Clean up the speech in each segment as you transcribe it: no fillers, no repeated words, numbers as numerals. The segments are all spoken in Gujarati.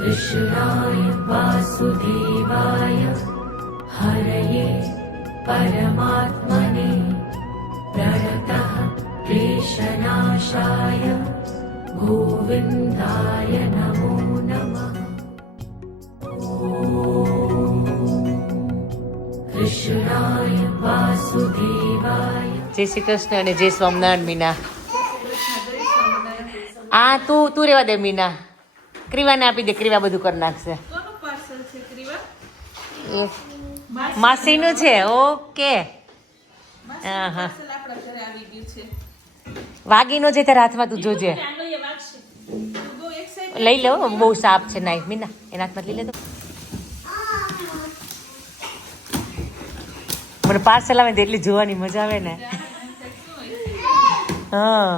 कृष्णाय वासुदेवाय हरये परमात्मने प्रणतः क्लेशनाशाय गोविन्दाय नमो नमः। कृष्णाय वासुदेवाय। जय श्री कृष्ण અને જય સ્વામિનારાયણ મીના. આ તું રેવા દે મીના. ક્રીવાને આપી દે, ક્રીવા બધું કરી નાખશે. માસીનું છે. ઓકે. વાગી નો છે તારા હાથમાં, તું જોજે. લઈ લો, બહુ સાફ છે નાઈફ મીના, એના હાથમાં લઈ લે તો. મને પાર્સલ આવે તો એટલી જોવાની મજા આવે ને. હા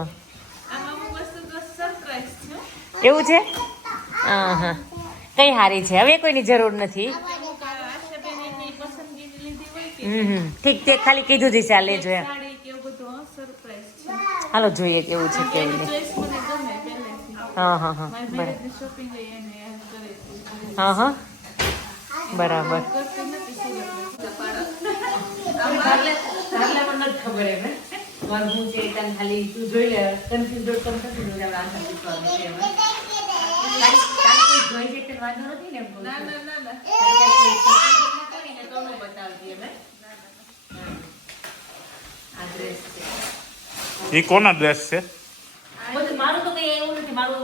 એવું છે. હા હા, કઈ હારી છે, હવે કોઈની જરૂર નથી. ઠીક, તે ખાલી કીધું છે ચાલે જો એમ. હાલો જોઈએ કેવું છે કેવું નહીં. હા હા હા બરાબર. હા હા બરાબર. ખબર એમ હું છે ખાલી તું જોઈ લે. કન્ફ્યુઝ વાંધો નથી ને. એ કોના ડ્રેસ છે? મારું તો કઈ એવું નથી, મારું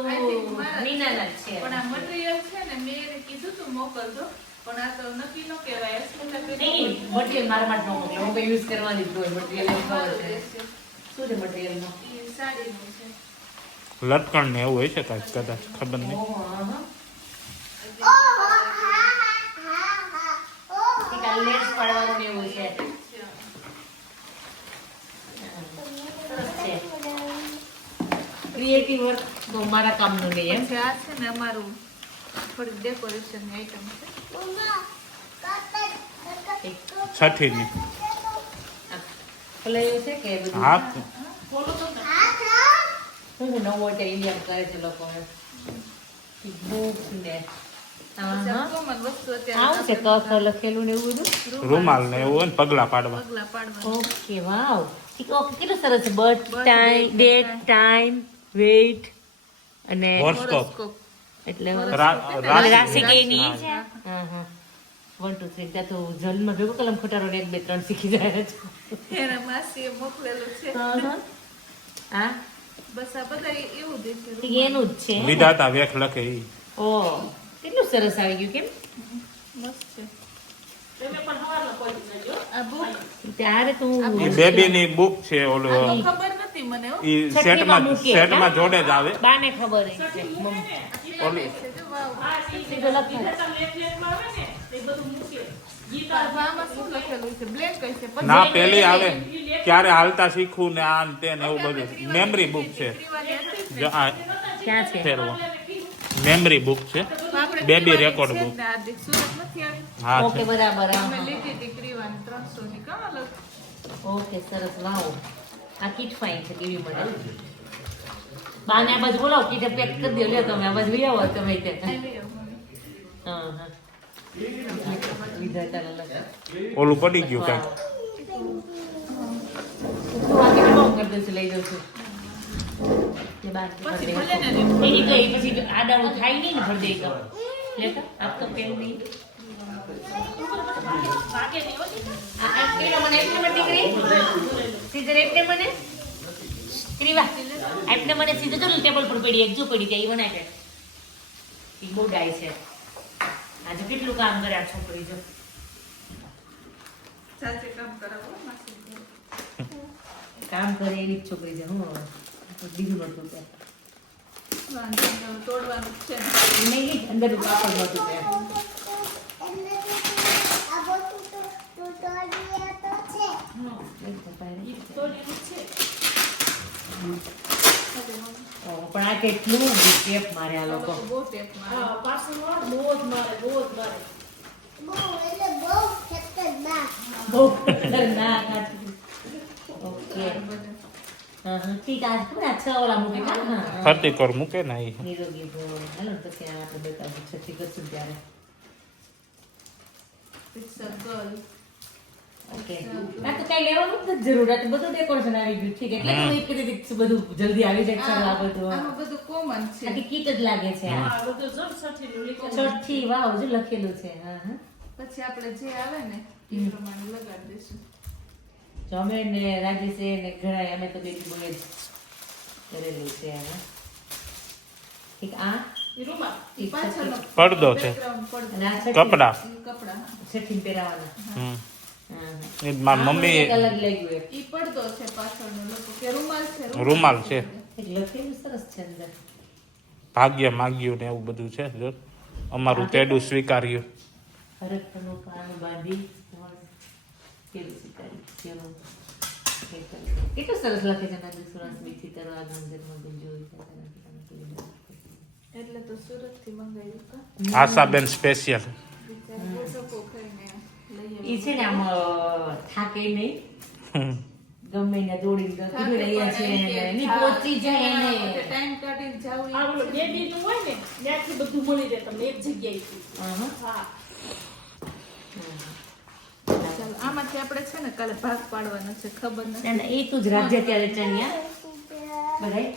નીનાના જ છે. પણ આ મટીરીયલ છે ને મેં એને કીધું તું મોકલજો, પણ આ તો નક્કી ન કહેવાય. નહીં, મટીરીયલ મારા માટે ન મોકલે, હું કઈ યુઝ કરવાની જ હોય. મટીરીયલ શું છે મટીરીયલમાં? સાડીનું છે. લટકણ ને એવું હોય છે કાંઈક, કદાચ ખબર નહીં. લેસ પાડવાનું એવું છે. ક્રિએટિવ વર્ક તો મારા કામનું નહીં એમ. આ છે ને અમારું થોડીક ડેકોરેશનની આઈટમ છે. છઠ્ઠીની એટલે એવું છે કે બધું હા હું નવો અત્યારે ઇન્ડિયા કરે છે લોકો બુક્સ ને કોમન વસ્તુ અત્યારે આવું છે કફ લખેલું ને એવું બધું. રૂમાલ ને એવું હોય ને પગલા પાડવા. પગલા પાડવા. ઓકે વાવ, કેટલું સરસ છે. Birth time, date, time, weight અને હોરોસ્કોપ એટલે રાશિ. રાશિ કઈની. હા હા 1 2 3 ત્યાં તો જન્મ ભેગો કલમ ખટારો 1 2 3 શીખી જાય છે. એના માસીએ મોકલેલું છે. હા બસ આ બધા એવું જ છે. એનું જ છે. વિધાતા વેખ લખે ઈ. ઓ કેટલું સરસ આવી ગયું. કેમ મસ્ત છે. આ બુક ત્યારે તું ઈ બેબી ની બુક છે. ઓલો ખબર નથી મને. ઈ સેટમાં જોડે જ આવે. બાને ખબર છે. ઓલી સીધો લખો. આમાં શું લખેલું છે? બ્લેક છે. ના પેલી આવે ક્યારે હાલતા શીખવું ને આ ને તે ને એવું બધું. મેમરી બુક છે. ક્યાં છે? ફેરવો મેમરી બુક છે. Baby record book. સુરત નથી આવી. હા ઓકે છે. બરાબર. અમે લીધી હતી ક્રીવાની 300 ની. કાં અલગ ઓકે સરસ. વાવ, આ કીટ ફાઈન છે. કેવી મળે બાને આ બાજુ બોલાવો, કીટ પેક કરી દો. લ્યો તમે આ બાજુ લઈ આવો તમે ત્યાં. હા હા વિધાતા લગ ઓલું પડી ગયું કાંઈક. વાગે બહુ કરી દઉં છું, લઈ જાઉં છું. એ બાદ પછી ભલે ને એની તો એ પછી આડાળું થાય નહીં ને ભર દે તો લેતા આપ તો પેન નહીં. મને એટલે દીકરી સીધર એટલે મને ક્રીવા એટલે મને સીધો તો ટેબલ પર પડી એક જો પડી ત્યાં એ બનાવે. એ બહુ ડાય છે. આજે કેટલું કામ કરે આ છોકરી. જો સાચે કામ કરાવો માસી. કામ કરે એવી જ છોકરી છે. હું બીજું નતું ત્યાં વાંધો તોડવાનું છે. નહીં અંદર પાપડ નતું ત્યાં. પણ આ કેટલું ટેપ મારે આ લોકો. બહુ ટેપ મારે. બહુ ખતરનાક. ઓકે ઠીક આ પૂરા 6 ઓલા મૂકે હા હા ફરતી કોર મૂકે ને એ નિરોગી ભવ હાલો પછી આપણે બતાવું છઠ્ઠી કરશું ત્યારે It's a girl. ઓકે આ તો કઈ લેવાનું જ નથી જરૂર આ તો બધું ડેકોરેશન આવી ગયું ઠીક એટલે હું એક રીતે બધું જલ્દી આવી જાય સર આ બધું આમાં બધું કોમન છે. આખી કીટ જ લાગે છે આ આ બધું જો છઠ્ઠીનું લીધું. છઠ્ઠી વાવ જો લખેલું છે હા હા પછી આપણે જે આવે ને એ પ્રમાણે લગાડી દઈશું. જો અમે ને રાજેશે ને ઘણા અમે તો બેબી બોલે જ કરેલું છે આમાં ઠીક આ એ રૂમાલ, એ પાછળનો પડદો છે background પડદો. અને આ છઠ્ઠી કપડા એ કપડાં. છઠ્ઠી પહેરાવાના હમ. હા એ મારી આ મમ્મી એક અલગ લાગ્યું એક ઈ પડદો છે પાછળનો લોકો કે રૂમાલ છે રૂમાલ છે એક લખેલું સરસ છે અંદર ભાગ્ય માગ્યું ને એવું બધું છે જો અમારું તેડું સ્વીકાર્યું હરખનો કાન બાંધી કેવું સ્વીકારી કેવું કેટલું સરસ લખે છે નદી સુરત મીઠી તરવા ગંધર મગન જોઈ એટલે તો સુરત થી મંગાવ્યું કા આશાબેન સ્પેશિયલ બિચારા પોસકો ખાઈને લઈ ઈ છે ને આમ થાકે નહીં ગમે ને દોડીને કીધું રહ્યા છે એની પહોંચી જાય એને ટાઈમ કાઢીને જાવું આ ઓલું બેબીનું હોય ને ત્યાંથી બધું મળી રહે તમને એક જગ્યાએથી. હા હા ચાલો આમાંથી આપણે છે ને કાલે ભાગ પાડવાનો છે ખબર નથી ના એ તું જ રાખજે ત્યારે ચણિયા બધાય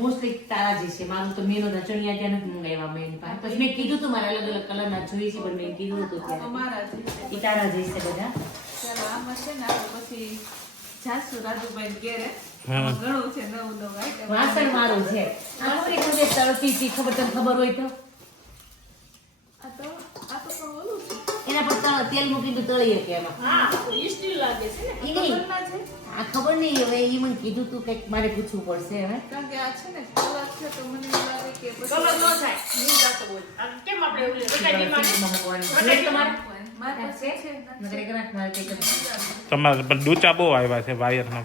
મોસ્ટલી તારા જે છે મારું તો મેનો ના ચણિયા ત્યાં નથી મંગાવ્યા મેન પાસે પછી મેં કીધું તું મારા અલગ અલગ કલર ના જોઈ છે પણ મેં કીધું હતું તો ત્યારે મારા જ છે. એ તારા જે છે બધા ચાલો આમાં છે ને આપણે પછી જાસુ રાજુભાઈ ઘેરે આમાં ઘણું છે નવું નવું item. વાસણ મારું છે આ થોડી ખબર તળતી હતી ખબર તને ખબર હોય તો આ તો પણ ઓલું છે એના પર તેલ મૂકીને તળીએ કે એમાં હા તો ઈ સ્ટીલ લાગે છે ને. ઈ નહીં ખબરના છે આ ખબર નહીં હવે ઈ મને કીધું તું કંઈક મારે પૂછવું પડશે હવે કારણ કે આ છે ને કલર છે તો મને એવું લાગે કે પછી કલર ન થાય નહીં જાતો હોય. આ કેમ આપણે ઓલી બટાટીમાં જોઈએ તમારે મારા પાસે છે નકર એક રાત મારે કંઈક તમારે પણ ડૂચા બહુ આવ્યા છે વાયરના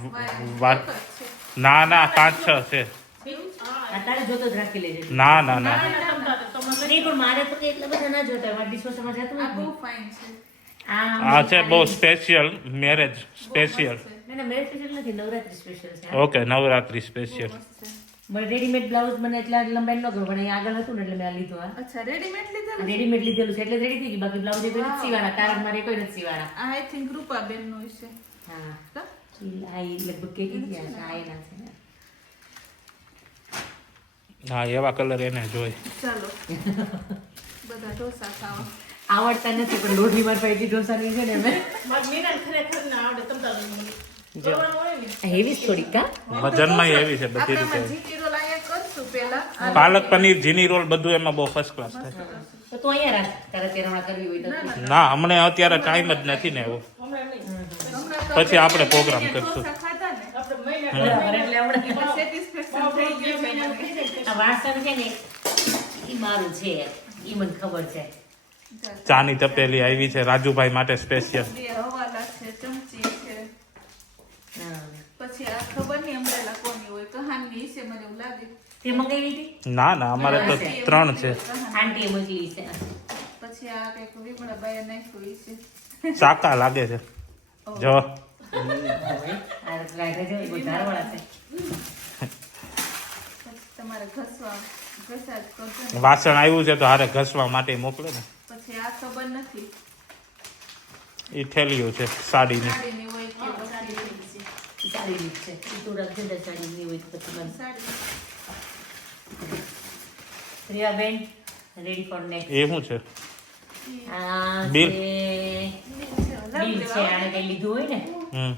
વાત છે ના ના 5-6 છે આ તારે જોતો જ રાખી લેજે ના ના ના નહીં પણ મારે તો કંઈ એટલા બધા ના જોતા મારે ડિશવોશરમાં જતું આ બહુ નથી ફાઇન છે આ છે બહુ સ્પેશિયલ મેરેજ સ્પેશિયલ ના મેરેજ સ્પેશિયલ નથી નવરાત્રી સ્પેશિયલ છે ઓકે નવરાત્રી સ્પેશિયલ મને રેડીમેડ બ્લાઉઝ મને એટલા લંબાઈ ન ગયો પણ એ આગળ હતું ને એટલે મેં આ લીધું આ અચ્છા રેડીમેડ લીધેલું રેડીમેડ લીધેલું છે એટલે રેડી થઈ ગયું બાકી બ્લાઉઝ એ કોઈ નથી સીવાના કારણ મારે કોઈ નથી સીવાના આ આઈ થિંક રૂપાબેન નું છે હા કા? આ ઈ લગભગ કેટલી ગયા છે આ એના છે ને હા એવા કલર એને જોઈ ચાલો બધા ઢોસા ખાવા આવડતા નથી પણ લોઢી માર પાસેથી ઢોસાની છે ને મેં મારી મીરાને ખરેખર ના આવડે તમ તારે કરવાનું હોય ને. હેવી થોડી કા વજનમાં એવી છે બધી આપણે રીતે જીટી રોલ અહીંયા કરશું પહેલા પાલક પનીર જીની રોલ બધું એમાં બહુ ફર્સ્ટ ક્લાસ થાય તો તું અહીંયા રાખ તારે તેરણા કરવી હોય તો ના હમણે અત્યારે ટાઈમ જ નથી ને એવો હમણાં નહીં. હમણાં તો પછી આપણે આપણે પ્રોગ્રામ કરશું ઢોસા ખાધા ને આપણે મહિના બરાબર એટલે હમણાં સેટિસ્ફેક્શન થઈ ગયું છે મને. આ વાસણ છે ને ઈ મારું છે ઈ મને ખબર છે ચાની તપેલી આવી છે રાજુભાઈ માટે સ્પેશિયલ બે હવાલા છે ચમચી છે હા પછી આ ખબર નહીં અમરેલા કોની હોય કહાની છે મને એવું લાગે તે મંગાવી હતી ના ના અમારે તો 3 છે આંટીએ મોકલી છે પછી આ કઈક વિમળા બાયા નાખ્યું ઈ છે ચાકા લાગે છે જો આ લાગે છે કોઈ ધારવાળા છે પછી તમારે ઘસવા ઘસા જ કરજો ને. વાસણ આવ્યું છે તો હારે ઘસવા માટે મોકલે ને પછી આ ખબર નથી એ થેલીઓ છે સાડીની સાડીની હોય કે પછી સાડી રીત છે ઈ તો રાખજે ને સાડી ની હોય તો પછી મને સાડી પ્રિયાબેન રેડી ફોર નેક્સ્ટ એ શું છે આ બિલ. છે બિલ છે આને કઈ લીધું હોય ને હમ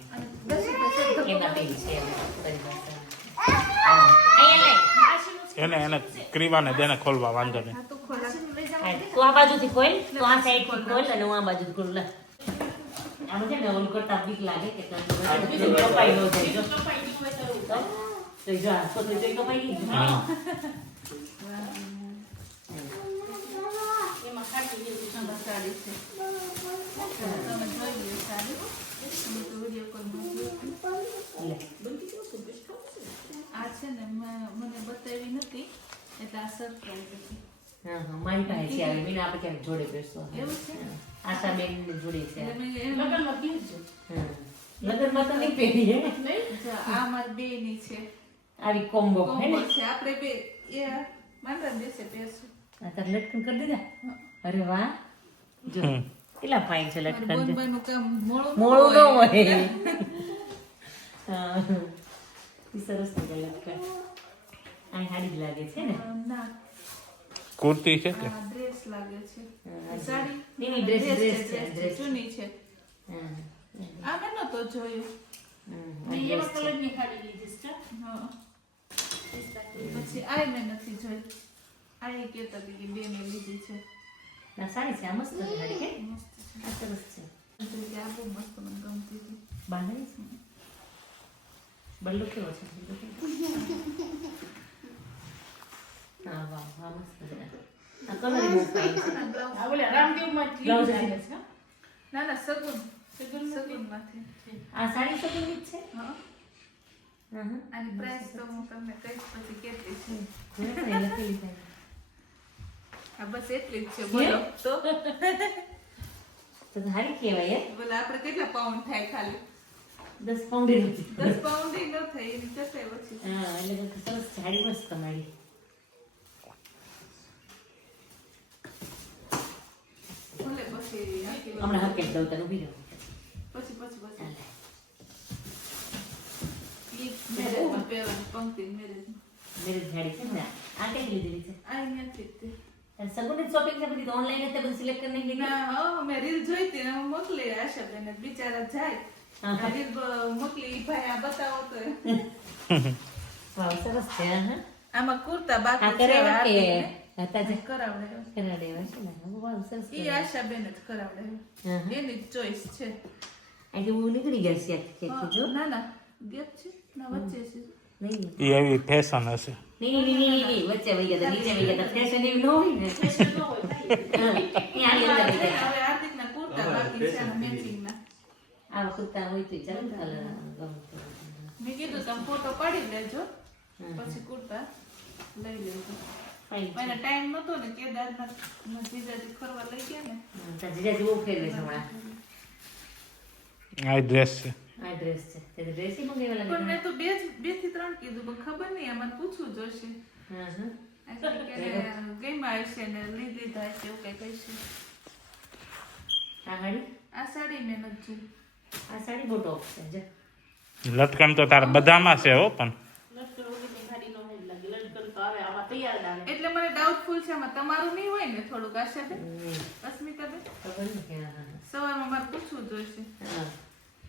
એમાં બિલ છે અહીંયા લઈ. એને ક્રીવાને દેને ખોલવા વાંધો નહીં આ તો ખોલા હા, તું આ બાજુથી ખોલ તો આ સાઈડ થી ખોલ અને હું આ બાજુથી ખોલ લે આમાં છે ને ઓલું કરતા બીક લાગે કે કપાઈ ન જાય જો તો જો આ છોકરી જોઈ કપાઈ ગઈ એમાં ખાટી જેવું છે. આમાં સાડી છે તમે જોઈ લો સાડી અમે તો વિડીયો કોલમાં જોયું. લે. આ છે ને મને બતાવી નથી એટલે આ સરપ્રાઈઝ હતી હા હા મારી પાસે છે આવી મીના આપણે ક્યાંક જોડે બેસવા એવું છે? આશાબેન જોડે છે એટલે મેં એમ લગ્નમાં પહેરજો. હા લગ્નમાં તો નહીં પહેરી હે જો આ મારી બેની છે આવી કોમ્બો હે ને કોમ્બો છે આપણે બે એ માંડવા દિવસે પહેરશું આ તાર લટકન કરી દીધા અરે વાહ જો કેટલા ફાઇન છે લટકન તો. બોનબાઈનું કામ મોળું મોળું ન હોય હા ઈ સરસ છે લટકન આ હાડી જ લાગે છે ને ના કુર્તી છે કે આ ડ્રેસ લાગે છે સાડી નહીં ડ્રેસ ડ્રેસ ડ્રેસ છે છે ડ્રેસ જૂની છે હા આ મેં નતો જોયું મેં એવા કલરની સાડી લીધી છે હા પછી આ મેં નથી જોઈ આ એ કહેતા હતી કે બેને લીધી છે ના સારી છે આ મસ્ત છે હાડી કે આ સરસ છે એટલે કે આ બહુ મસ્ત મને ગમતી હતી બાંધે છે બલ્લો કેવો છે બલ્લો કેવો? હા વાહ વાહ મસ્ત છે આ કલર બહુ ફાઇન છે આ ઓલા રામદેવમાં જ બ્લાઉઝ લીધી લાગે છે ના ના સગુનમાંથી આ સાડી શોપિંગ જ છે હા હા હા આની પ્રાઇસ તો હું તમને કહીશ પછી કેટલી છે મને પણ એ લખેલી છે આ બસ એટલી જ છે બોલો તો તો સારી કહેવાય યાર બોલો આપણે કેટલા પાઉન્ડ થાય ખાલી 10 પાઉન્ડ નથી 10 પાઉન્ડ ન થાય એની કરતા ઓછી હા એટલે તો સરસ સાડી મસ્ત તમારી ભલે પછી આખી વાત. હમણાં હકેલ દઉં તને ઊભી રહો પછી મેરેજ માં પહેરવાની પંક્તિ મેરેજ મેરેજ સાડી છે ને આ કઈ લીધેલી છે આ નથી તે સગુની શોપિંગ છે બધી ઓનલાઈન તે બધું સિલેક્ટ કરીને લીધી ના હા મેં રીલ જોઈ હતી ને હું મોકલી આશાબેન બિચારા જાય હા. આ રીલ મોકલી ભાઈ આ બતાવો તો વાવ સરસ છે હા આમાં કુર્તા આ બાકી છે કરાવ્યા કે આરતીને. હતા જે કરાવડે કરાડેવા છે ને વાવ સરસ ઈ આશાબેન જ કરાવડે હા હા એની ચોઈસ છે આ જેવું નીકળી ગયા છે ક્યાંથી જો ના ના ગેપ છે ના વચ્ચે છે નહીં એ એવી ફેશન હશે નહીં વચ્ચે વહી ગયા નીચે વહી ગયા ફેશન એવી ન હોય ને હા, એ આની અંદર વહી ગયા. હવે આર્થિકના કુર્તા બાકી છે અને મેચિંગના આ કુર્તા હોય તો ચાલો કલર મેં કીધું તમે ફોટો પાડી લેજો પછી કુર્તા લઈ લેજો ફાઇન મને ટાઈમ નતો ને કેદારનાથ જીજાજી ફરવા લઈ ગયા ને છે જીજાજી બહુ ફેરવે છે હમણાં આ ડ્રેસ છે આ ડ્રેસ છે તે ડ્રેસ ઈ મંગાવેલા પણ ને મેં તો બે થી ત્રણ કીધું પણ ખબર નહીં આમાં પૂછવું જોઈશે હા હા ગઈમાં હશે ને લીધા હશે એવું કઈ કહીશે આ ગાડી આ સાડી મેં નથી જોઈ આ સાડી બહુ ટોપ છે જો લટકન તો તારા બધામાં છે હો પણ લશ્કર ઓલી સાડી નો હેડ લાગે લશ્કર તો આવે આમાં તૈયાર જ આવે એટલે મને ડાઉટફુલ છે આમાં તમારું નહીં હોય ને થોડુંક આશાબેન અસ્મિતાબેન ખબર નથી હા સવારમાં મારે પૂછવું જોઈશે હા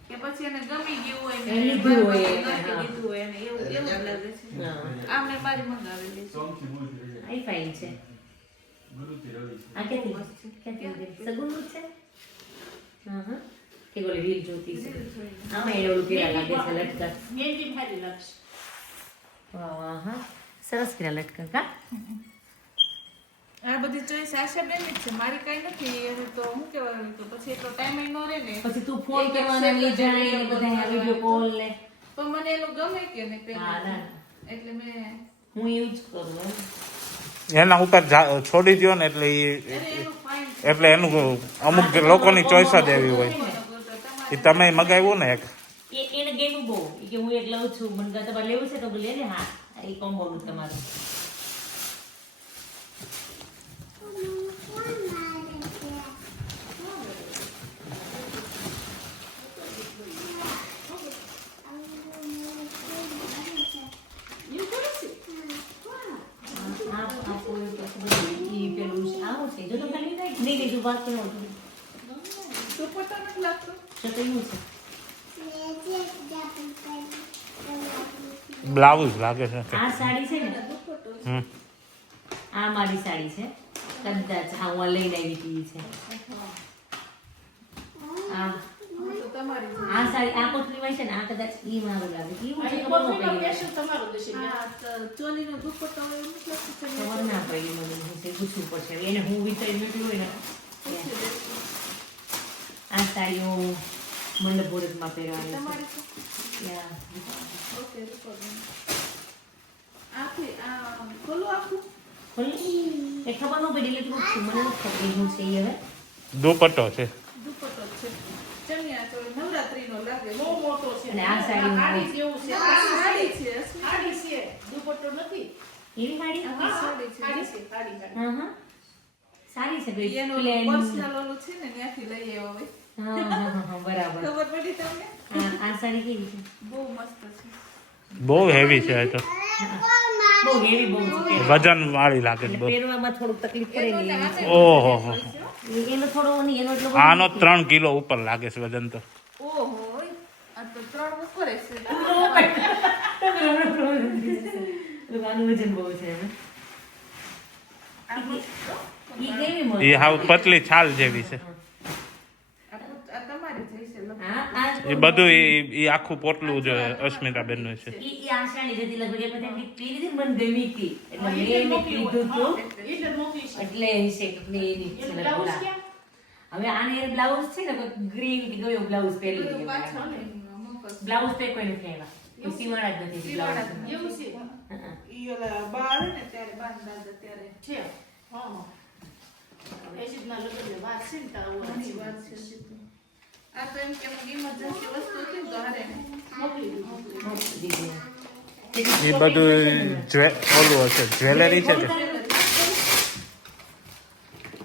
કે પછી એને ગમી ગયું હોય એને લીધું હોય, નથી હા. લીધું હોય એને એવું એવું જ લાગે છે હા આ મેં મારી મંગાવેલી છે આ ફાઇન છે આ ક્યાંથી લીધી? સગુનનું છે હા હા કે ઓલી રીલ જોતી છે આમાં એ ઓલું કેળા લાગે છે લટકન મહેંદી ભારી લાગશે વાહ વાહ હા સરસ કેળા લટકન કા આ બધી ચોઈસ આશાબેન જ છે મારી કઈ નથી એને તો હું કહેવાનું તો પછી એટલો ટાઈમ ન રહે ને પછી તું ફોન કરવાનો લઈ જાય ને બધા વિડિયો કોલ ને પણ મને એનું ગમે કે ને હા પેલા ના એટલે મેં હું એવું જ કરું એમ. એના ઉપર છોડી દો ને એટલે એનું ફાઇન એટલે એનું અમુક લોકોની ચોઈસ જ એવી હોય એ તમે મગાવ્યું ને એક એને ગેમું બહુ ઈ કે હું એક લઉં છું મને કહે તમારે લેવું છે તો બોલે ને હા એ કોમ્બોનું તમારું ઈ પેલું છે આવું છે જો તો ખાલી નહીં નહીં તું વાત કરો દુપટ્ટો નથી લાગતો તો એવું છે બ્લાઉઝ લાગે છે આ સાડી છે ને હમ આ મારી સાડી છે કદાચ આ હું લઈને આવી હતી છે આ તો તમારી આ સાડી આ કોથળી હોય છે ને આ કદાચ ઈ મારું લાગે ઈ હું આ ખબર ન કોથળીનો પડી ફેશન તમારો દેશે આ ચોલીનો દુપટ્ટો હોય એવું નથી લાગતું ખબર ના પડી મને હું છે પૂછવું પડશે એને હું વિચારી બેઠી હોય ને આ સાડી હું મંડપ મુહૂર્તમાં પહેરવાની તમારી છે યા. ઓકે રૂપા આખી આ ખોલું આખું ખોલી એ ખબર ન પડી એટલે પૂછું મને નથી ખબર શું છે ઈ હવે દુપટ્ટો છે દુપટ્ટો છે ચણિયા ચોળી નવરાત્રીનો લાગે બહુ મોટો અને આ સાડી સાડી જેવું છે સાડી છે અસ્મિતા. સાડી છે દુપટ્ટો નથી એવી સાડી હા, સાડી છે. સાડી છે સાડી હા હા સારી છે ભાઈ એનું પ્લેન પર્સનલ ઓલું છે ને ત્યાંથી લઈ આવ્યો હોય. હા બરાબર ખબર પડી તમને? આ સાડી કેવી છે બહુ મસ્ત છે. બહુ હેવી છે આ તો બહુ હેવી બહુ છે વજન વાળી લાગે છે એટલે બહુ પહેરવામાં થોડુંક તકલીફ પડે ને એવી છે. ઓહો હો એનો થોડો નહીં એનો એટલો બધો આનો નથી. 3 કિલો ઉપર લાગે છે વજન તો ઓહો આ તો 3 ઉપર છે. આનું વજન બહુ છે એમ. ઈ કેવી મસ્ત. એ હાવ પતલી છાલ જેવી છે આ તમારી થઈ છે લગભગ. હા આ એ બધું એ આખું પોટલું જ અસ્મિતાબેન નું છે ઈ આશાની જતી લગભગ એ પછી એમની પહેરી હતી ને મને ગમી હતી એટલે મેં એને કીધું હતું એટલે મોકલી છે એટલે એની છે કે મેં એની છે એનું ને બ્લાઉઝ બોલા. ક્યાં હવે આને એ બ્લાઉઝ છે ને ગ્રીન કે ગયો બ્લાઉઝ પહેરી બધું લીધું પાછળ ને મોકલ. બ્લાઉઝ તો કોઈ નથી આવ્યા એ સીવાડા જ નથી બ્લાઉઝ એવું છે ઈ ઓલા બા આવે ને ત્યારે બાંધતા હતા ત્યારે છે હા એ રીતના લગન વાત છે ને તારા ઘણી વાર છે સીધું. આ તો એમ કે ઇમરજન્સી વસ્તુ હતી ને તો હારે ને મોકલી દીધું એ બધું ઓલું હશે જ્વેલરી છે કે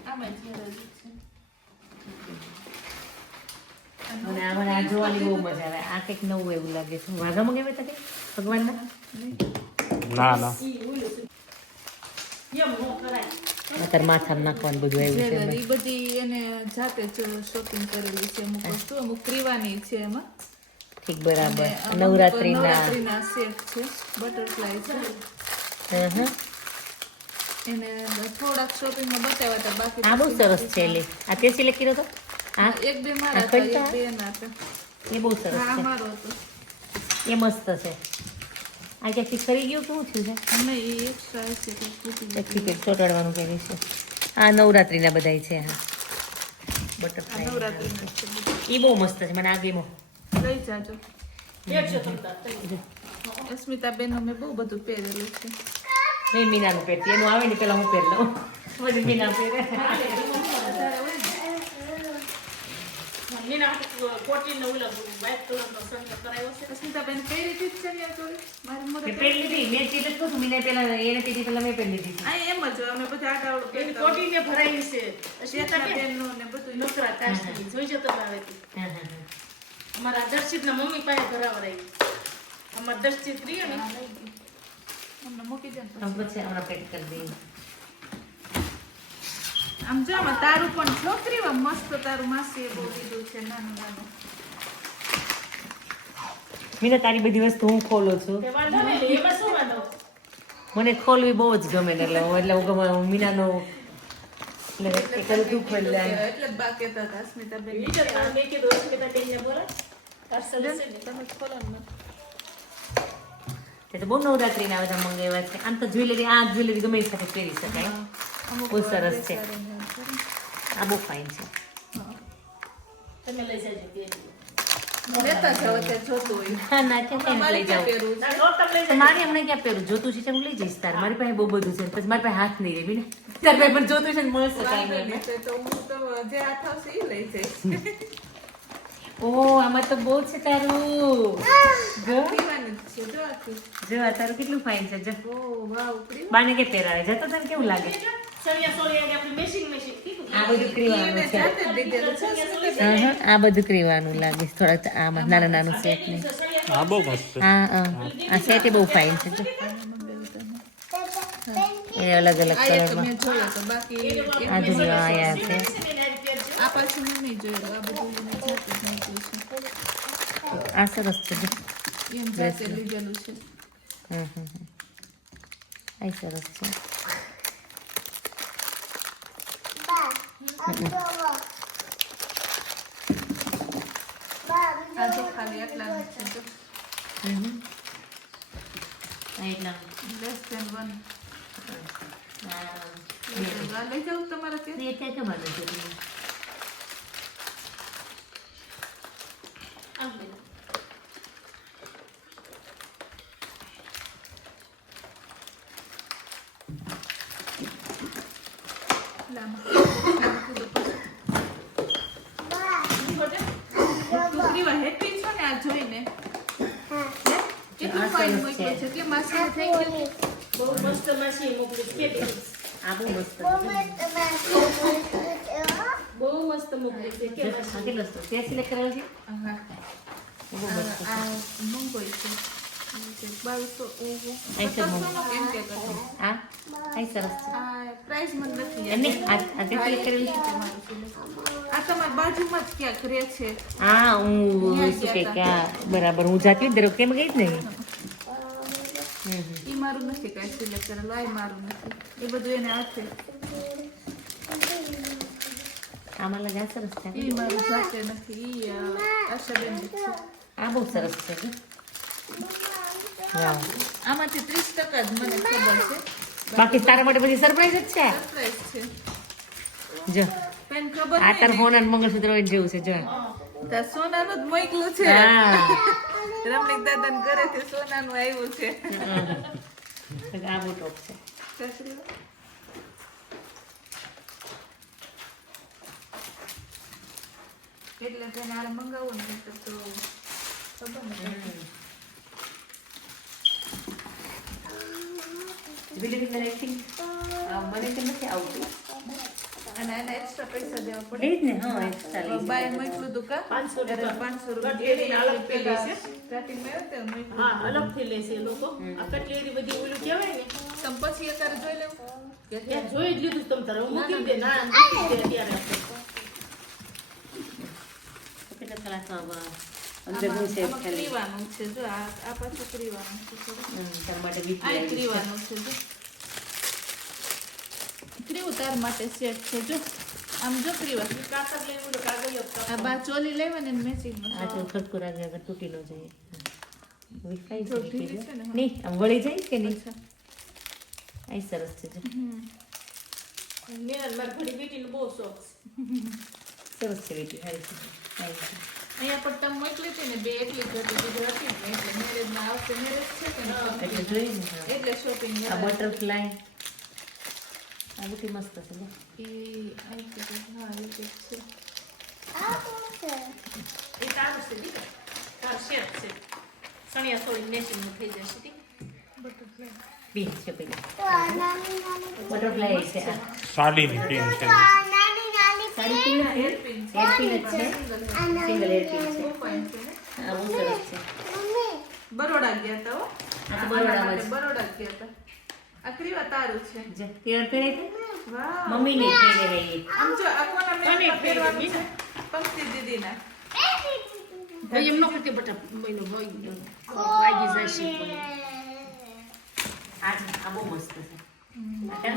આમાં જ્વેલરી છે. અને આમાં આ જોવાની બહુ મજા આવે આ કંઈક નવું એવું લાગે છે વાઘા મંગાવ્યા હતા કે ભગવાનના ના ના એમ નો કરાય અત્યારે માથામાં નાખવાનું બધું આવ્યું છે જ્વેલરી બધી એને જાતે જ શોપિંગ કરેલી છે અમુક વસ્તુ અમુક ક્રીવાની છે એમાં ઠીક બરાબર અને અમુક નવરાત્રીના નવરાત્રીના સેટ છે બટરફ્લાય છે એને થોડાક શોપિંગમાં બતાવ્યા હતા બાકી આ બહુ સરસ છે લે આ તે સિલેક્ટ કર્યો તો આ એક બે મારા આ હતા કઈ એક બે એના હતા એ બહુ સરસ હા છે મારો હતો એ મસ્ત છે આ ક્યાંથી ખરી ગયું કેવું થયું છે અમે એ એક્સ્ટ્રા છે કે કૂટી એકથી કેક ચોટાડવાનું કેવી છે આ નવરાત્રીના બધાય છે હા બટરફ્લાય નવરાત્રીના છે બધું. એ બહુ મસ્ત છે મને આ ગેમો લઈ જાજો એક છે તમતા અસ્મિતા બેન અમે બહુ બધું પહેરેલું છે મેં મીનાનું પહેરતી એનું આવે ને પેલા હું પહેરી લઉં પછી મીના પહેરે નીના કોટીને ઓલા વ્હાઈટ કલરનો સંગ કરાયો છે અસ્મિતા બેન પહેરી હતી જ ચણિયા ચોળી મારી મેં મોઢે પહેરી લીધી મેં ચીજ કહું છું મીના પેલા એને પહેરી પેલા મેં પહેરી લીધી આ એમ જ હોય, અમે બધા આડાવડું એની પહેરતા હોય. કોટીને ભરાઈ છે શેઠના બેનનું ને બધું નકરા કાસ્ટની જોઈ જતો આવે હા હા હા અમારા દર્શિતના મમ્મી પાસે ભરાવરાઈ અમારા દર્શિત પ્રિય ને અમને મૂકી દે ને આમ પછી હમણાં પેક કરી દઈએ આમ જો આમાં તારું પણ છોકરી મસ્ત તારું માસી એ બહુ દીધું છે નાનું નાનું મીના તારી બધી વસ્તુ હું ખોલું છું તે વાંધો નહીં એમાં શું વાંધો મને ખોલવી બહુ જ ગમે ને એટલે હું ગમે મીનાનો એટલે એ કરું તું ખોલી લે એટલે જ બા કહેતા હતા અસ્મિતા બેન બીજો તમે મેં કીધું અસ્મિતા બેનને બોલો પાર્સલ છે ને તમે ખોલો ને તે તો બહુ નવરાત્રીના બધા મંગાવ્યા છે આમ તો જ્વેલરી આ જ્વેલરી ગમે એ સાથે પહેરી શકાય અમુક બહુ સરસ છે બેસાડીને કરે. આ બહુ ફાઇન છે તમે લઈ જજો કે લેતા જાઓ ત્યાં જોતું હોય હા ના કેમ કઈ મારે લઈ ક્યાં જાઉં પહેરવું છે? ના નો તમે લઈ તો મારે હમણાં ક્યાં પહેરું જોતું છે હું લઈ જઈશ તાર મારી પાસે બહુ બધું છે પછી મારી પાસે હાથ નહીં રેવી ને તાર પાસે પણ જોતું છે ને મળશે વાંધો કાંઈ નહીં, તો હું તો જે હાથ આવશે એ લઈ જઈશ ઓહ આમાં તો બહુ છે તારું જો પીવાની જ છે જો આખી જો આ તારું કેટલું ફાઇન છે જો ઓ વાવ ઉપડી બાને કે પહેરાવે જતો તને કેવું લાગે સળિયા સોળિયા આપણે મેશિંગ કીધું આ બધું ક્રીવાનું એને છે જાતે જ લીધેલું છે આ બધું ક્રીવાનું લાગે છે થોડાક આમાં નાના નાનું સેટ ને હા બહુ મસ્ત છે આ સેટ એ બહુ ફાઇન છે જો એ અલગ અલગ આ એક કલરમાં મેં જોયો તો બાકી એક આ દુનિયા આયા છે આ પાછું મેં નહીં જોયું આ બધું મેં જાતે જ નાખ્યું છે આ સરસ છે જો એમ જાતે લીધેલું છે આ સરસ છે આ જો ખાલી આટલાનું જ છે જો એટલા લેસ ધેન 1 આ લઈ જાઉં તમારે ત્યાં એ ત્યાં કેમ આવે છે તું ક્રીવા હેપી છો ને આ જોઈને એટલે માસી થઈ ગયું બહુ મસ્ત માસી મોકલી છે કે આ બહુ મસ્ત છે. બહુ મસ્ત મોકલી છે કે આ કેટલો મસ્ત તે સિલેક્ટ કરેલો છે હા બહુ મસ્ત આ મંગોઈ છે 2200 ઓહો આઈ છે મંગોઈ. કેમ કે કરતો આ સરસ છે આ પ્રાઇસ મને નથી યાદ. એમની આ તે સિલેક્ટ કરેલી છે આ તમારી બાજુમાં જ ક્યાંક રહે છે હા હું શું કે ક્યાં બરાબર હું જાતી દરેક કેમ ગઈ જ નહીં ઈ મારું નથી કાંઈ સિલેક્ટ કરેલું આ મારું નથી એ બધું એને હાથે આમાં લગા સરસ છે ઈ મારું જાતે નથી ઈ આશાબેન જ છે આ બહુ સરસ છે જો. વાહ. આમાંથી 30% જ મને ખબર છે બાકી તારા માટે બધી સરપ્રાઈઝ જ છે સરપ્રાઈઝ છે જો પેન ખબર આ તાર ફોન અને મંગળસૂત્ર હોય જેવું છે જો તા સોનાનું જ મોકલું છે હા રમણીક દાદાને ઘરેથી સોનાનું આવ્યું છે આ બહુ ટોપ છે એટલે તેને આ મંગાવું ને તો ખબર નથી મને કેમ નથી આવતું અને એને એક્સ્ટ્રા પૈસા દેવા પડે એ જ ને હા એક્સ્ટ્રા લઈ બાય મોકલું દુકા 500 રૂપિયા. 500 કટલેરી અલગ થઈ રૂપિયા છે. સ્ટાર્ટિંગ માં તે મોકલું હા અલગથી લેશે એ લોકો આ કટલેરી બધી ઓલું કહેવાય ને તમ પછી અત્યારે જોઈ લેવું કે ત્યાં જોઈ જ લીધું તમ તારે હું મૂકી દે ના મૂકી દે અત્યારે કેટલા કલાકમાં અંદર હું છે આમાં ક્રીવાનું છે જો આ પાછું ક્રીવાનું છે થોડું. તારા માટે આ વીટી ક્રીવાનું છે જો ક્રીવું તાર માટે સેટ છે જો આમ જો ક્રીવા કાતર લઈ ઓલું કાગળ આ બા ચોલી લેવાની ને મેચિંગ આ જો ખડકું રાગે અગર તૂટી ન જાય વિખાઈ તો ઢીલી છે ને, હા. નહીં આમ વળી જાય કે નહીં આ સરસ છે જો નિરલ મારી ઘડી બેટીને બહુ શોખ છે સરસ છે વીટી સારી છે સારી છે. અહીંયા પણ તમે મોકલી હતી ને બે એટલી જ હતી બીજું હતી જ નહીં. એટલે મેરેજમાં આવશે મેરેજ છે કે ને એટલે જોઈએ ને હા. એટલે શોપિંગ આ બટરફ્લાય આ બધી મસ્ત છે ને હા એ કંઈક છે એ તારું છે દીકરા તારું શેર છે સણિયા થોડી મેચિંગનું થઈ જશે ઠીક પિંક છે પેલી બટરફ્લાય છે આ સાડીની પિન છે સાડી પિંક છે એર પિન જ છે સિંગલ એર પિન છે ફાઇન છે ને આ બહુ સરસ છે બરોડા ગયા હતા હો આ તો બરોડામાં જ. બરોડા ગયા હતા આ ક્રીવા તારું છે જે કેર પહેરે છે વાહ મમ્મીને પહેરે રહી આમ જો આ કોના કોને મેરેજમાં પહેરવાનું પહેરવાનું છે પંક્તિ દીદીના ભાઈ એમ ન કરતી બટા મહિનો વાગી જશે આ બહુ મસ્ત છે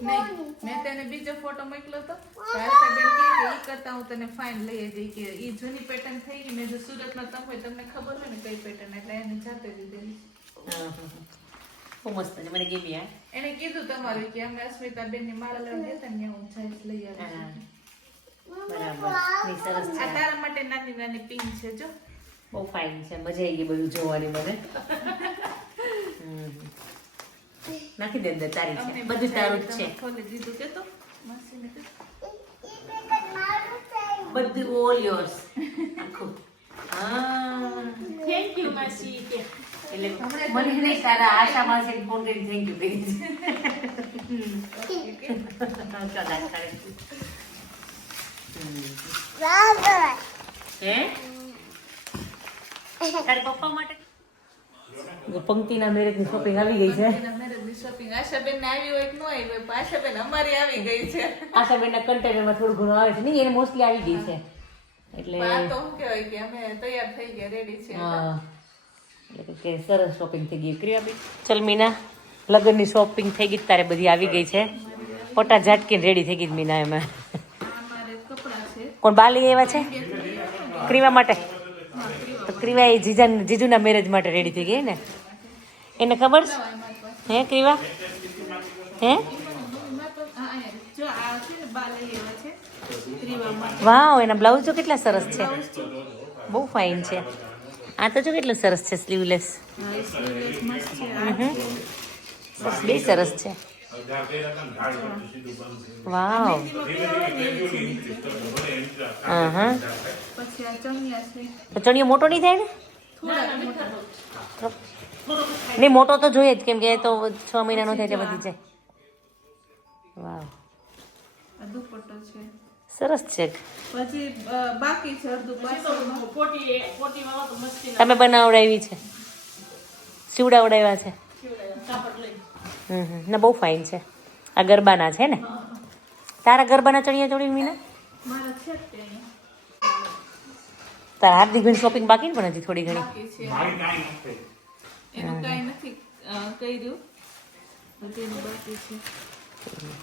નહીં મેં તેને બીજો ફોટો મોકલ્યો તો આશાબેન કહે કે ઈ કરતા હું તને ફાઇન લઈ જઈ કે ઈ જૂની પેટર્ન થઈ ગઈ મેં જો સુરતમાં તમે હોય તમને ખબર હોય ને કઈ પેટર્ન એટલે એને જાતે દીધેલી બહુ મસ્ત છે મને ગમી આ એને કીધું તમારું કે અમે અસ્મિતાબેન ની માળા લેવા ગયા હતા ને હું જઈશ લઈ હા. આવીશ બરાબર નહીં સરસ છે આ તારા માટે નાની નાની પિન છે જો બહુ ફાઇન છે મજા આવી ગઈ બધું જોવાની મને નાખી દે અંદર તારી છે બધું તારું જ છે ખોલી દીધું કે તો માસીને કીધું. બધું ઓલ યોર્સ આખું હા થેન્ક યુ માસી કે એટલે મને નહીં તારા આશા માસે ફોન કરી થેન્ક યુ કહી છે કદાચ કરે હે તારા પપ્પા માટે પંક્તિના મેરેજની શોપિંગ આવી ગઈ છે એના મેરેજની શોપિંગ આશાબેન ને આવી હોય કે ન આવી હોય પણ આશાબેન અમારી આવી ગઈ છે આશાબેનના કન્ટેનરમાં થોડું ઘણું આવે છે નહીં એને મોસ્ટલી આવી ગઈ છે એટલે પણ આ તો શું કહેવાય કે અમે તૈયાર થઈ ગયા રેડી છે હા એટલે કે સરસ શોપિંગ થઈ ગઈ ક્રિયાબેન ચલ મીના લગ્નની શોપિંગ થઈ ગઈ તારે બધી આવી ગઈ છે પોટા ઝાટકીને રેડી થઈ ગઈ મીના એમાં અમારે કપડાં છે કોણ બાલી એવા છે ક્રીવા માટે તો ક્રીવા એ જીજુના મેરેજ માટે રેડી થઈ ગઈ ને એને ખબર છે હે ક્રીવા હે જો આ છે ને બા લઈ આવ્યા છે ત્રીવામાં વાવ એના બ્લાઉઝ જો કેટલા સરસ છે બહુ ફાઇન છે આ તો જો કેટલું સરસ છે સ્લીવલેસ હા એ સ્લીવલેસ મસ્ત છે આ બે સરસ છે વાવ હા હા પછી આ ચણિયા છે તો ચણિયો મોટો નહીં થાય ને થોડા મોટા નહીં મોટો તો જોઈએ જ કેમ કે એ તો 6 મહિનાનો થાય એટલે વધી જાય. વાવ આ દુપટ્ટો છે. સરસ છે. પછી બાકી છે અડધું પાછળ. પોટી વાળો તો મસ્તી તમે બનાવડાવી છે સીવડાવડાવ્યા છે? કાપડ લઈ ના બહુ ફાઇન છે. આ ગરબાના છે ને? તારા ગરબાના ચણિયા ચોળી મીના? મારા છે જ તે અહીંયા. તારા હાર્દિક બેન શોપિંગ બાકી ને પણ હજી થોડી ઘણી? બાકી છે. મારી કાંઈ નથી. એનું કાંઈ નથી કર્યું. હજી એનું બાકી છે.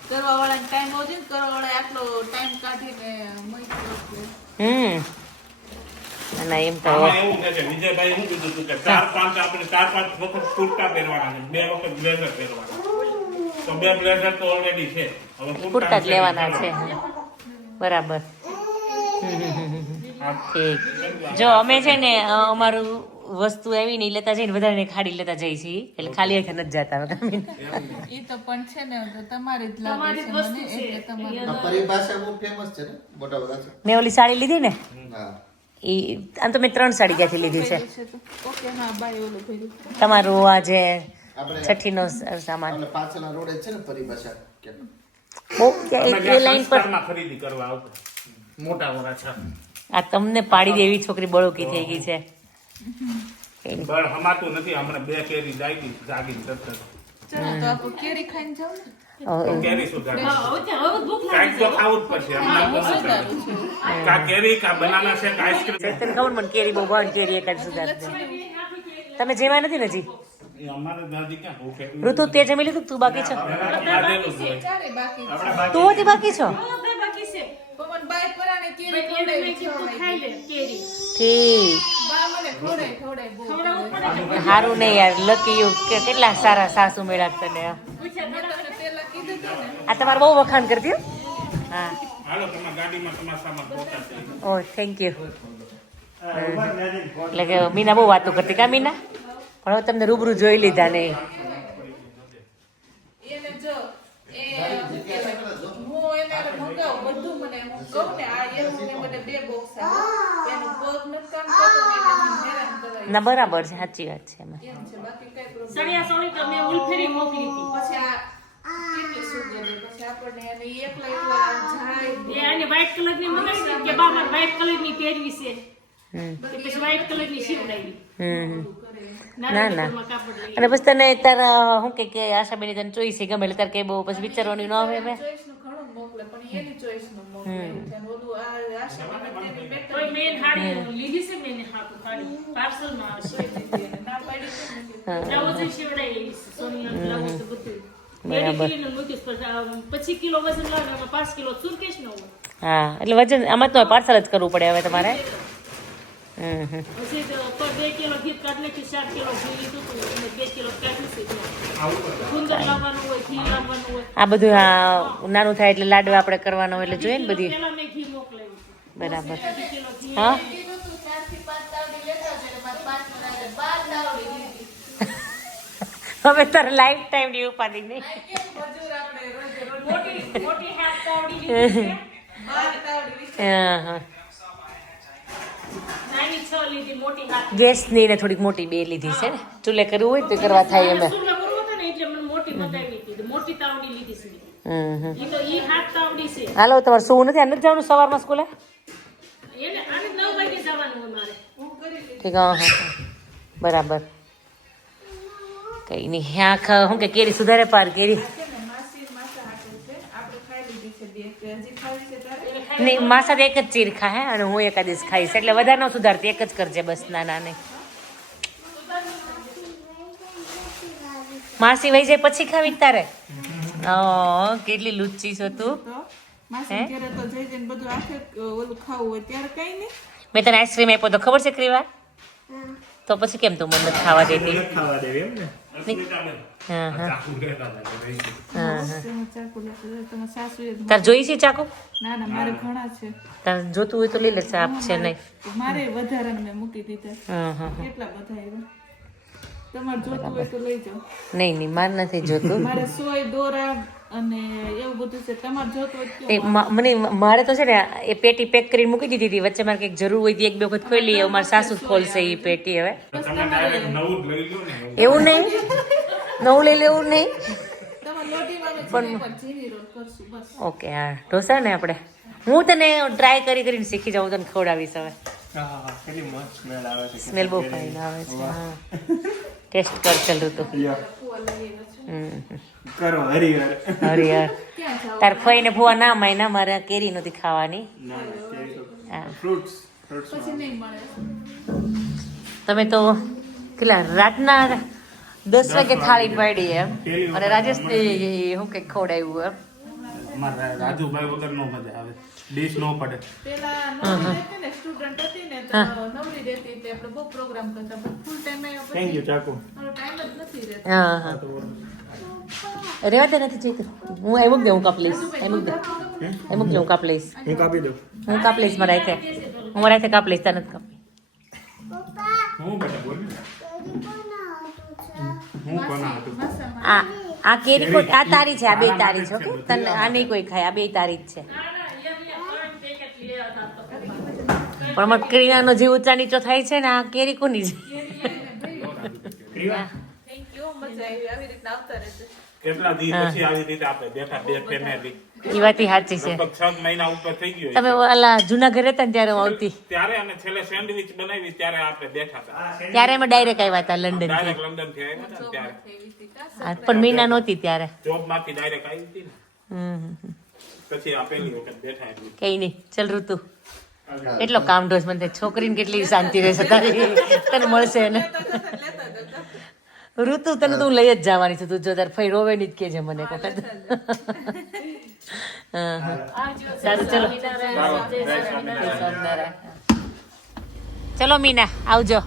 કરવા વાળાને ટાઈમ હોવો જોઈએ ને, કરવા વાળા આટલો ટાઈમ કાઢીને મૂક્યો છે. ના એમ તો આમાં એવું છે કે વિજયભાઈ શું કીધું હતું કે 4-5 વખત કુર્તા પહેરવાના છે, 2 વખત બ્લેઝર પહેરવાના. તો 2 બ્લેઝર તો ઓલરેડી છે. હવે કુર્તા જ લેવાના છે. બરાબર. ઠીક. જો અમે છે ને અમારું વસ્તુ આવી ને ઈ લેતા જઈને વધારે ખાડી લેતા જઈએ છીએ એટલે ખાલી હાથે નથી જતા. એ તો પણ છે ને તો તમારી જ લાગે છે મને એટલે તમારી પરિભાષા બહુ ફેમસ છે ને મોટા વરાછા. મેં ઓલી સાડી લીધી ને હા ઈ આમ તો મેં 3 સાડી ક્યાંથી લીધી છે. છે તો ઓકે હા બાય ઓલું ભર્યું. તમારું આ જે આપણે છઠ્ઠીનો સામાન આપણે પાછળના રોડે છે ને પરિભાષા કે બહુ અમે એ લાઈન પર સંસ્કારમાં ખરીદી કરવા આવતા મોટા વરાછા. આ તમને પાડી દે એવી છોકરી બળોકી થઈ ગઈ છે. બળ હમાતું નથી. હમણાં 2 કેરી જાગી તરત ચલો તો આપણે કેરી ખાઈને જાવ ને. તો કેરી સુધારી. હવે ભૂખ કાંઈક તો ખાવું જ પડશે. હમણાં તો શું કરે? કા કેરી કા બનાના શેક આઈસ્ક્રીમ. તને ખબર મને કેરી બહુ ભાવ કેરી એક જ સુધાર તમે જેમાં નથી ને હજી? એ અમારે દાદી ક્યાં ભૂખ એટલી ઋતુ તે જમી લીધું તું બાકી છો? ખાધેલું જ હોય. ચારે બાકી છે. આપણે બાકી તું હજી બાકી છો? બાકી છે પવન બાય પરાણે કેરી એટલે ખવડાવી મેં કીધું ખાઈ લે કેરી ઠીક. બા મને ખવડાય બહુ. ખવડાવવું પડે. સારું નહીં યાર લકી યુ કે કેટલા સારા સાસુ મેળા તને. પૂછ્યા મેં તમને પેલા કીધું હતું ને. આ તમારે બહુ વખાણ કરતી હો. હા હાલો તમારા ગાડીમાં તમારા સામાન પહોંચાડશે. ઓ થેન્ક યુ. એટલે કે મીના બહુ વાતો કરતી કા મીના? પણ હવે તમને રૂબરૂ જોઈ લીધા નહીં. એને જો એ હું એને મંગાવું બધું મને હું કહું ને આ એનું ને મને 2 બોક્સ આવે એનું પગ નથી કામ કરતો ને એટલે મને હેરાન કરાય ના બરાબર છે સાચી વાત છે એમાં. એમ છે બાકી કઈ પ્રોબ્લેમ સણિયા સોળી તો મેં ઉલફેરી મોકલી હતી. પછી આ કેટલી સુગર પછી આપણને એને એકલા જાય એ આને વ્હાઈટ કલર ની મંગાવી કે બા મારે વ્હાઈટ કલર ની પહેરવી છે. પછી વ્હાઈટ કલર ની સીવડાવી. ના ના નાના કાપડ લઈ. અને પછી તને તારા શું કે આશાબેન તને ચોઈસ ગમે એટલે તારે કઈ બહુ પછી વિચારવાની ન આવે હવે. ચોઈસ નું ઘણું મોકલે પણ એની ચોઈસ નું મોકલે એવું છે. અને ઓલું આ આશા મને તેની બેટર તોય મેં હાડી લીધી છે મેં હાથું હાડી પાર્સલ માં આવશે. ના પાડી છે ને કે બ્લાઉઝ સીવડાવી છે સોનિયા બ્લાઉઝ તો બધું. બરાબર. રેડી કરીને મૂકીશ પછી 5 કિલો વજન લાગે એમાં 5 કિલો સુરકેશ ન હોય. હા એટલે વજન આમાં તો પાર્સલ જ કરવું પડે હવે તમારે. પછી તો 2 કિલો ઘી કાઢ નાખી 4 કિલો ઘી લીધું હતું અને 2 કિલો કાઢી છે. ગુંદર લાવવાનું હોય ઘી લાવવાનું હોય. આ બધું આ નાનું થાય એટલે લાડવા આપણે કરવાનો હોય એટલે જોઈએ ને બધી. પેલા મેં ઘી મોકલાવ્યું હતું. બરાબર. 2 કિલો ઘી હા કીધું તું 4 થી 5 તાવડી લેતા આવજો એટલે મારે 5 ના 12 તાવડી લીધી. હવે તારે લાઈફ ટાઈમ ની ઉપાધિ નહીં. કેમ મજૂર આપણે રોજે રોજ મોટી મોટી હાથ તાવડી લીધી છે. 12 તાવડી લીધી. હા નાની 6 લીધી મોટી હાથ. ગેસની ને થોડીક મોટી બે લીધી છે ને ચૂલે કરવું હોય તો કરવા થાય એમાં. સુરલા કરવો હતો ને એટલે મને મોટી બતાવી હતી. મોટી તાવડી લીધી છે. ઈ તો ઈ હાથ તાવડી છે. હાલો તમારે શું નથી આને જવાનું સવારમાં સ્કૂલે? એને આને 9 વાગે જવાનું હોય મારે. ઠીક હા હા બરાબર. કઈ નહીં આંખ શું કે કેરી સુધારે પાર કેરી છે ને માસી માસા હાટું છે આપણે ખાઈ લીધી છે 2 કે હજી ખાવી છે તારે નહીં માસા તો એક જ ચીર ખાય અને હું એકાદ દિવસ ખાઈશ એટલે વધારે ન સુધારતી એક જ કરજે બસ. ના ના નહીં માસી વહી જાય પછી ખાવી તારે. કેટલી લુચ્ચી છો તું. તો માસી ઘરે તો જઈ જઈને બધું આખે ઓલું ખાવું હોય ત્યારે કઈ નહીં. મેં તને આઈસ્ક્રીમ આપ્યો તો ખબર છે ક્રીવા? તો પછી કેમ તું મને નથી ખાવા દેતી? ખાવા દેવી એમ ને? હા હા ચાકુ લેતા લાગે. હા હા તેમાં ચાકુ લેતા તમારા સાસુએ તાર જોઈ છે ચાકુ? ના ના મારે ઘણા છે તાર જોતું હોય તો લઈ લે ચાપ છે નહીં. મારે વધારાને મેં મૂકી દીધા હા હા કેટલા બધા આવ્યા તમારે જોતું હોય તો લઈ જાઓ. નહીં નહીં મારે નથી જોતું. મારે સોય દોરા અને એવું બધું છે તમારે જોતું હોય તો તે મને મારે તો છે ને એ પેટી પેક કરીને મૂકી દીધી હતી વચ્ચે મારે કંઈક જરૂર હોય તો એક બે વખત ખોલી લઈએ મારા સાસુ જ ખોલશે એ પેટી હવે તમે ડાયરેક્ટ નવું જ લઈ લો ને એવું નહીં નવું લઈ લેવું નહીં તમારે લોટીમાં અમે જીની રોલ કરશું બસ. ઓકે હા ઢોસા ને આપણે હું તને ટ્રાય કરીને શીખી જાઉં તને ખવડાવીશ હવે સ્મેલ બહુ ફાઇન આવે છે હા ટેસ્ટ કર ચાલ ઋતુ કરો હરિહર હરિહર ક્યાં જાવ તાર ફઈને ફુવા ના માય મારે કેરી નથી ખાવાની હા ફ્રૂટ્સ પછી નહીં મળે. તમે તો કેટલા રાતના 10 વાગે થાળી પાડી એમ અને રાજેશ હું કંઈક ખવડાવ્યું એમ અમારા રાજુભાઈ વગર નો મજા આવે ડીશ નો પડે પેલા નવરી રહેતી ને સ્ટુડન્ટ હતી ને તો નવરી રહેતી તે આપણે બહુ પ્રોગ્રામ કરતા પણ ફૂલ ટાઈમે થેન્ક યુ ચાકુ મારો ટાઈમ જ નથી રહેતો. હા હા રેવા દે નથી ચેક હું એમ જ હું કાપ લઈશ એમ જ હું કાપ લઈશ હું કાપી દઉં હું કાપ લઈશ મારા હાથે હું મારા હાથે કાપ લઈશ તને જ કાપી હું બેટા બોલ હું કોના હતું આ કેરી કોઈ આ તારી છે આ બે તારી છે ઓકે તને આ નહીં કોઈ ખાય આ બે તારી જ છે પણ મારે કેરીનો જે ઊંચા નીચો થાય છે ને આ કેરી કોની છે થેન્ક યુ મજા આવી આવી રીતના આવતા રહેશે. કેટલા દી પછી આવી રીતે આપણે બેઠા બે ફેમિલી એ વાત સાચી છે લગભગ 6 મહિના ઉપર થઈ ગયો તમે ઓલા જૂના ઘરે હતા ને ત્યારે હું આવતી ત્યારે અમે છેલ્લે સેન્ડવિચ બનાવી ત્યારે આપણે બેઠા હતા ત્યારે અમે ડાયરેક્ટ આવ્યા હતા લંડન થી ડાયરેક્ટ લંડન થી આવ્યા હતા ને ત્યારે એવી રીતે હા, પણ મીના નહોતી ત્યારે જોબ માંથી ડાયરેક્ટ આવી હતી ને હમ પછી આ પહેલી વખત બેઠા એટલે કઈ નહીં ચલ ઋતુ એટલો કામ ઢોસ મને છોકરીને કેટલી શાંતિ રહેશે તારી તને મળશે ને ઋતુ તને તો હું લઈ જ જવાની છું તું જો તાર ફઈ રોવે નહીં જ કેજે મને એક વખત હા હા સારું ચલો ચલો મીના આવજો